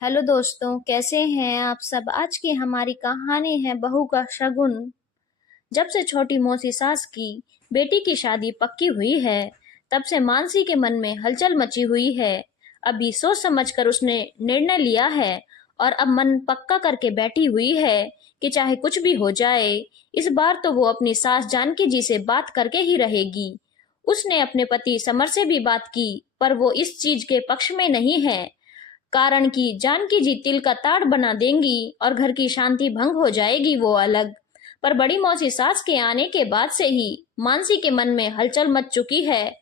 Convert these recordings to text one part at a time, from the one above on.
Hello दोस्तों, कैसे हैं आप सब। आज की हमारी कहानी है बहू का शगुन। जब से छोटी मौसी सास की बेटी की शादी पक्की हुई है, तब से मानसी के मन में हलचल मची हुई है। अभी सोच समझकर उसने निर्णय लिया है और अब मन पक्का करके बैठी हुई है कि चाहे कुछ भी हो जाए, इस बार तो वो अपनी सास जानकी जी से बात करके ही रहेगी। उसने अपने पति समर से भी बात की, पर वो इस चीज के पक्ष में नहीं है, कारण कि जानकी जी तिल का ताड़ बना देंगी और घर की शांति भंग हो जाएगी, वो अलग। पर बड़ी मौसी सास के आने के बाद से ही मानसी के मन में हलचल मच चुकी है।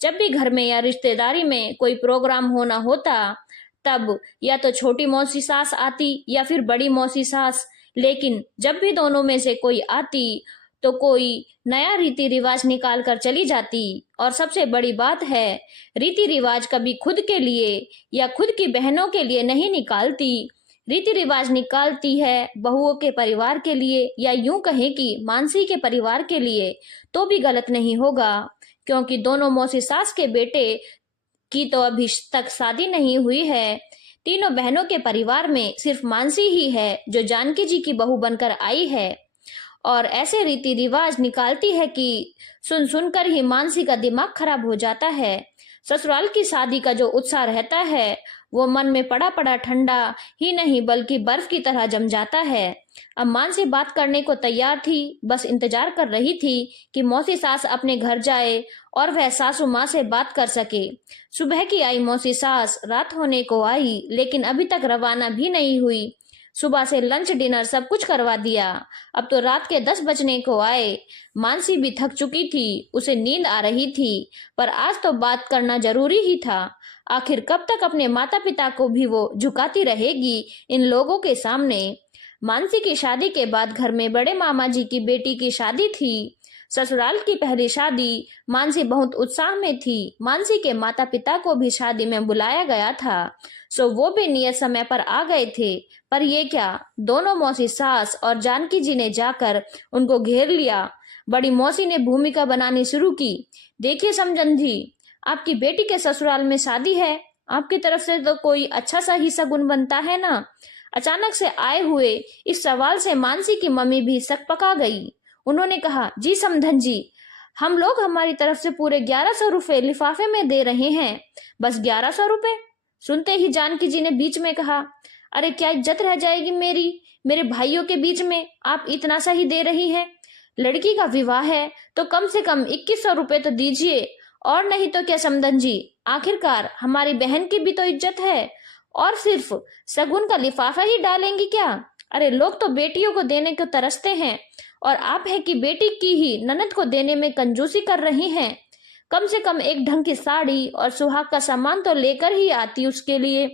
जब भी घर में या रिश्तेदारी में कोई प्रोग्राम होना होता, तब या तो छोटी मौसी सास आती या फिर बड़ी मौसी सास, लेकिन जब भी दोनों में से कोई आती तो कोई नया रीति रिवाज निकाल कर चली जाती। और सबसे बड़ी बात है, रीति रिवाज कभी खुद के लिए या खुद की बहनों के लिए नहीं निकालती, रीति रिवाज निकालती है बहुओं के परिवार के लिए, या यूं कहें कि मानसी के परिवार के लिए। तो भी गलत नहीं होगा, क्योंकि दोनों मौसी सास के बेटे की तो अभी तक शादी नहीं हुई है। तीनों बहनों के परिवार में सिर्फ मानसी ही है जो जानकी जी की बहू बनकर आई है, और ऐसे रीति रिवाज निकालती है कि सुन सुनकर ही मानसी का दिमाग खराब हो जाता है। ससुराल की शादी का जो उत्साह रहता है, वो मन में पड़ा पड़ा ठंडा ही नहीं बल्कि बर्फ की तरह जम जाता है। अब मानसी बात करने को तैयार थी, बस इंतजार कर रही थी कि मौसी सास अपने घर जाए और वह सासू माँ से बात कर सके। सुबह की आई मौसी सास रात होने को आई, लेकिन अभी तक रवाना भी नहीं हुई। सुबह से लंच डिनर सब कुछ करवा दिया, अब तो रात के 10 बजने को आए। मानसी भी थक चुकी थी, उसे नींद आ रही थी, पर आज तो बात करना जरूरी ही था। आखिर कब तक अपने माता पिता को भी वो झुकाती रहेगी इन लोगों के सामने। मानसी की शादी के बाद घर में बड़े मामा जी की बेटी की शादी थी। ससुराल की पहली शादी। मानसी बहुत उत्साह में थी। मानसी के माता पिता को भी शादी में बुलाया गया था, सो वो भी नियत समय पर आ गए थे। पर ये क्या, दोनों मौसी सास और जानकी जी ने जाकर उनको घेर लिया। बड़ी मौसी ने भूमिका बनानी शुरू की। देखिए समझन जी, आपकी बेटी के ससुराल में शादी है, आपकी तरफ से तो कोई अच्छा सा ही शगुन बनता है ना। अचानक से आए हुए इस सवाल से मानसी की मम्मी भी सकपका गई। उन्होंने कहा, जी समधन जी, हम लोग हमारी तरफ से पूरे 1100 रुपए लिफाफे में दे रहे हैं। बस 1100 रुपए? सुनते ही जानकी जी ने बीच में कहा, अरे क्या इज्जत रह जाएगी मेरी, मेरे भाइयों के बीच में आप इतना सा ही दे रही हैं। लड़की का विवाह है तो कम से कम 2100 रुपए तो दीजिए, और नहीं तो क्या समधन जी, आखिरकार हमारी बहन की भी तो इज्जत है। और सिर्फ शगुन का लिफाफा ही डालेंगी क्या? अरे लोग तो बेटियों को देने को तरसते हैं, और आप है कि बेटी की ही ननद को देने में कंजूसी कर रही हैं। कम से कम एक ढंग की साड़ी और सुहाग का सामान तो लेकर ही आती उसके लिए।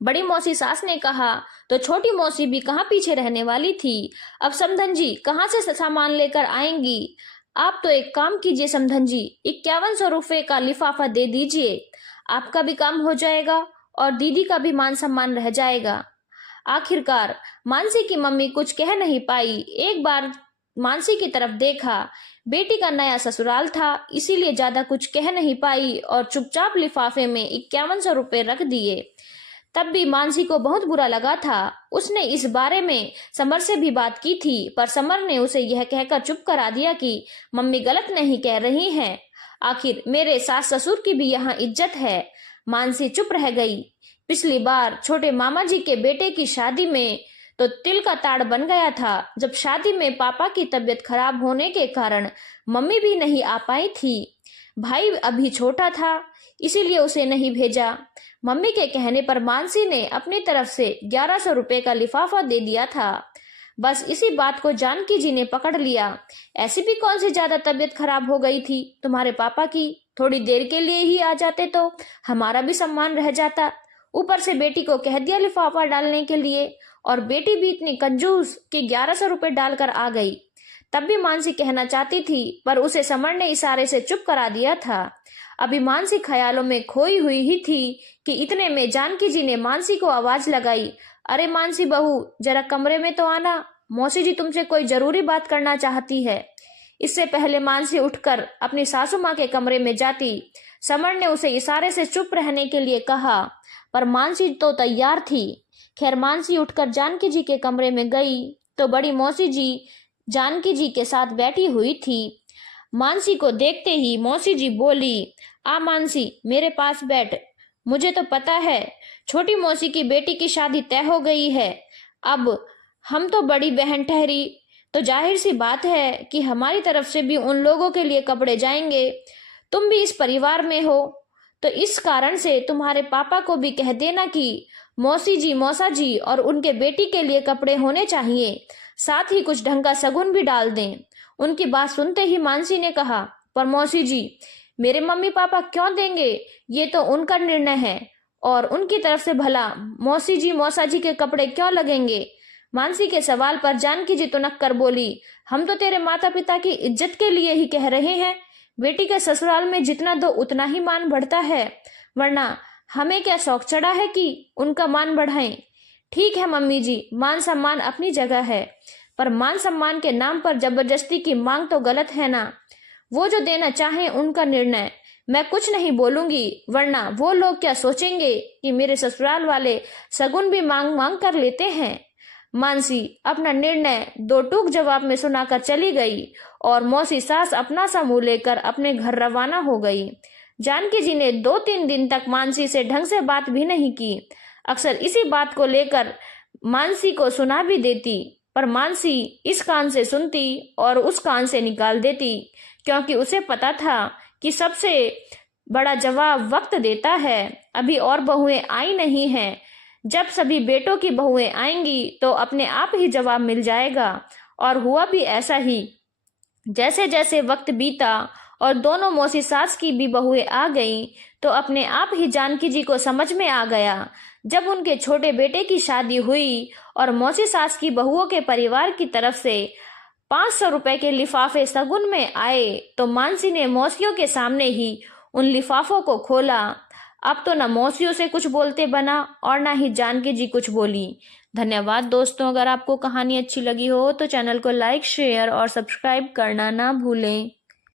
बड़ी मौसी सास ने कहा तो छोटी मौसी भी कहाँ पीछे रहने वाली थी। अब समधन जी कहाँ से सामान लेकर आएंगी? आप तो एक काम कीजिए समधन जी, 5100 रुपए का लिफाफा दे दीजिए, आपका भी काम हो जाएगा और दीदी का भी मान सम्मान रह जाएगा। आखिरकार मानसी की मम्मी कुछ कह नहीं पाई। एक बार मानसी की तरफ देखा, बेटी का नया ससुराल था, इसीलिए ज्यादा कुछ कह नहीं पाई और चुपचाप लिफाफे में 5100 रुपए रख दिए। तब भी मानसी को बहुत बुरा लगा था। उसने इस बारे में समर से भी बात की थी, पर समर ने उसे यह कहकर चुप करा दिया कि मम्मी गलत नहीं कह रही हैं, आखिर मेरे सास ससुर की भी यहाँ इज्जत है। मानसी चुप रह गई। पिछली बार छोटे मामा जी के बेटे की शादी में तो तिल का ताड़ बन गया था। जब शादी में पापा की तबीयत खराब होने के कारण मम्मी भी नहीं आ पाई थी। भाई अभी छोटा था, इसीलिए उसे नहीं भेजा। मम्मी के कहने पर मानसी ने अपनी तरफ से 1100 रुपए का लिफाफा दे दिया था। बस इसी बात को जानकी जी ने पकड़ लिया। ऐसी भी कौन सी ज्यादा तबीयत खराब हो गई थी तुम्हारे पापा की? थोड़ी देर के लिए ही आ जाते तो हमारा भी सम्मान रह जाता। ऊपर से बेटी को कह दिया लिफाफा डालने के लिए, और बेटी भी इतनी कंजूस कि 1100 रुपए डालकर आ गई। तब भी मानसी कहना चाहती थी, पर उसे समर ने इशारे से चुप करा दिया था। अभी मानसी ख्यालों में खोई हुई ही थी कि इतने में जानकी जी ने मानसी को आवाज लगाई, अरे मानसी बहू, जरा कमरे में तो आना, मौसी जी तुमसे कोई जरूरी बात करना चाहती है। इससे पहले मानसी उठकर अपनी सासू माँ के कमरे में जाती, समर ने उसे इशारे से चुप रहने के लिए कहा, पर मानसी तो तैयार थी। खैर मानसी उठकर जानकी जी के कमरे में गई तो बड़ी मौसी जी जानकी जी के साथ बैठी हुई थी। मानसी को देखते ही मौसी जी बोली, आ मानसी मेरे पास बैठ। मुझे तो पता है छोटी मौसी की बेटी की शादी तय हो गई है। अब हम तो बड़ी बहन ठहरी तो जाहिर सी बात है कि हमारी तरफ से भी उन लोगों के लिए कपड़े जाएंगे। तुम भी इस परिवार में हो तो इस कारण से तुम्हारे पापा को भी कह देना कि मौसी जी मौसा जी और उनके बेटी के लिए कपड़े होने चाहिए, साथ ही कुछ ढंग का शगुन भी डाल दें। उनकी बात सुनते ही मानसी ने कहा, पर मौसी जी मेरे मम्मी पापा क्यों देंगे, ये तो उनका निर्णय है और उनकी तरफ से भला मौसी जी मौसा जी के कपड़े क्यों लगेंगे। मानसी के सवाल पर जानकी जी तुनक कर बोली, हम तो तेरे माता पिता की इज्जत के लिए ही कह रहे हैं। बेटी के ससुराल में जितना दो उतना ही मान बढ़ता है, वरना हमें क्या शौक चढ़ा है कि उनका मान बढ़ाएं। ठीक है मम्मी जी, मान सम्मान अपनी जगह है, पर मान सम्मान के नाम पर जबरदस्ती की मांग तो गलत है ना। वो जो देना चाहें उनका निर्णय, मैं कुछ नहीं बोलूंगी, वरना वो लोग क्या सोचेंगे कि मेरे ससुराल वाले सगुन भी मांग मांग कर लेते हैं। मानसी अपना निर्णय दो टूक जवाब में सुनाकर चली गई और मौसी सास अपना सा मुंह लेकर अपने घर रवाना हो गई। जानकी जी ने 2-3 दिन तक मानसी से ढंग से बात भी नहीं की। अक्सर इसी बात को लेकर मानसी को सुना भी देती, पर मानसी इस कान से सुनती और उस कान से निकाल देती, क्योंकि उसे पता था कि सबसे बड़ा जवाब वक्त देता है। अभी और बहुएं आई नहीं हैं, जब सभी बेटों की बहुएं आएंगी तो अपने आप ही जवाब मिल जाएगा। और हुआ भी ऐसा ही। जैसे जैसे वक्त बीता और दोनों मौसी सास की भी बहुएं आ गईं तो अपने आप ही जानकी जी को समझ में आ गया। जब उनके छोटे बेटे की शादी हुई और मौसी सास की बहुओं के परिवार की तरफ से 500 रुपए के लिफाफे सगुन में आए तो मानसी ने मौसियों के सामने ही उन लिफाफों को खोला। अब तो न मौसियों से कुछ बोलते बना और ना ही जानकी जी कुछ बोली। धन्यवाद दोस्तों। अगर आपको कहानी अच्छी लगी हो तो चैनल को लाइक शेयर और सब्सक्राइब करना ना भूलें।